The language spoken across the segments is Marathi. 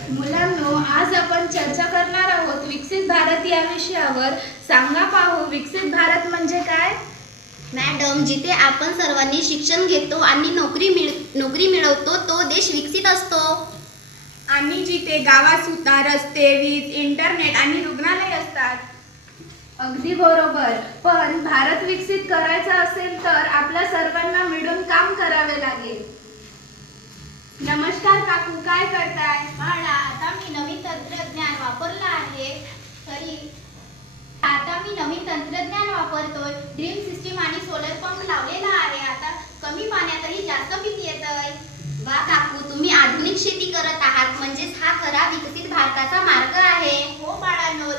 मुलांनो, आज आपण चर्चा करणार आहोत विकसित भारत या विषयावर. सांगा पाहू, विकसित भारत म्हणजे काय? मॅडम, जिथे आपण सर्वांनी शिक्षण घेतो आणि नोकरी मिळवतो तो देश विकसित असतो. आणि जिथे गावात सुद्धा रस्ते, वीज, इंटरनेट आणि रुग्णालय असतात. अगदी बरोबर. पण भारत विकसित करायचा असेल तर आपल्या सर्वांना मिळून काम करावे लागेल. नमस्कार काकू, काय करताय? बाळा, आता मी नवीन तंत्रज्ञान वापरतोय. ड्रीप सिस्टीम आणि सोलर पंप लावलेला आहे. आता कमी पाण्यातही जास्त पीक येतंय. वा काकू, तुम्ही आधुनिक शेती करत आहात, म्हणजेच हा खरा विकसित भारताचा मार्ग आहे. हो बाळांनो,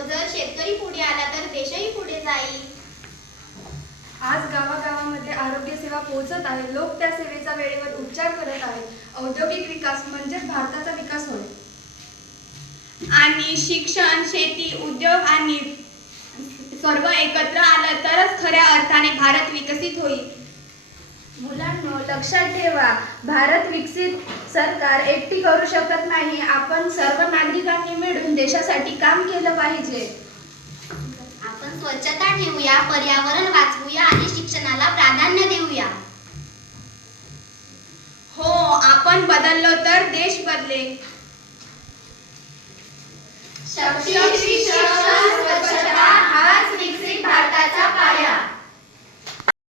जर शेतकरी पुढे आला तर देशही पुढे जाईल. आज गावागावामध्ये आरोग्य सेवा पोहोचत आहे. लोक त्या सेवेचा वेळेवर उपचार करत आहेत. औद्योगिक विकास म्हणजेच भारताचा विकास होय. आणि शिक्षण, शेती, उद्योग आणि सर्व एकत्र आलं तरच खऱ्या अर्थाने भारत विकसित होईल. मुलांनो, लक्षात ठेवा, भारत विकसित सरकार एकटी करू शकत नाही. आपण सर्व नागरिकांनी मिळून देशासाठी काम केलं पाहिजे. आपण स्वच्छता ठेवूया, पर्यावरण वाचवूया आणि शिक्षणाला प्राधान्य देऊया. हो, आपण बदललो तर देश बदलेल. शिक्षण, स्वच्छता हाच विकसित भारताचा पाया.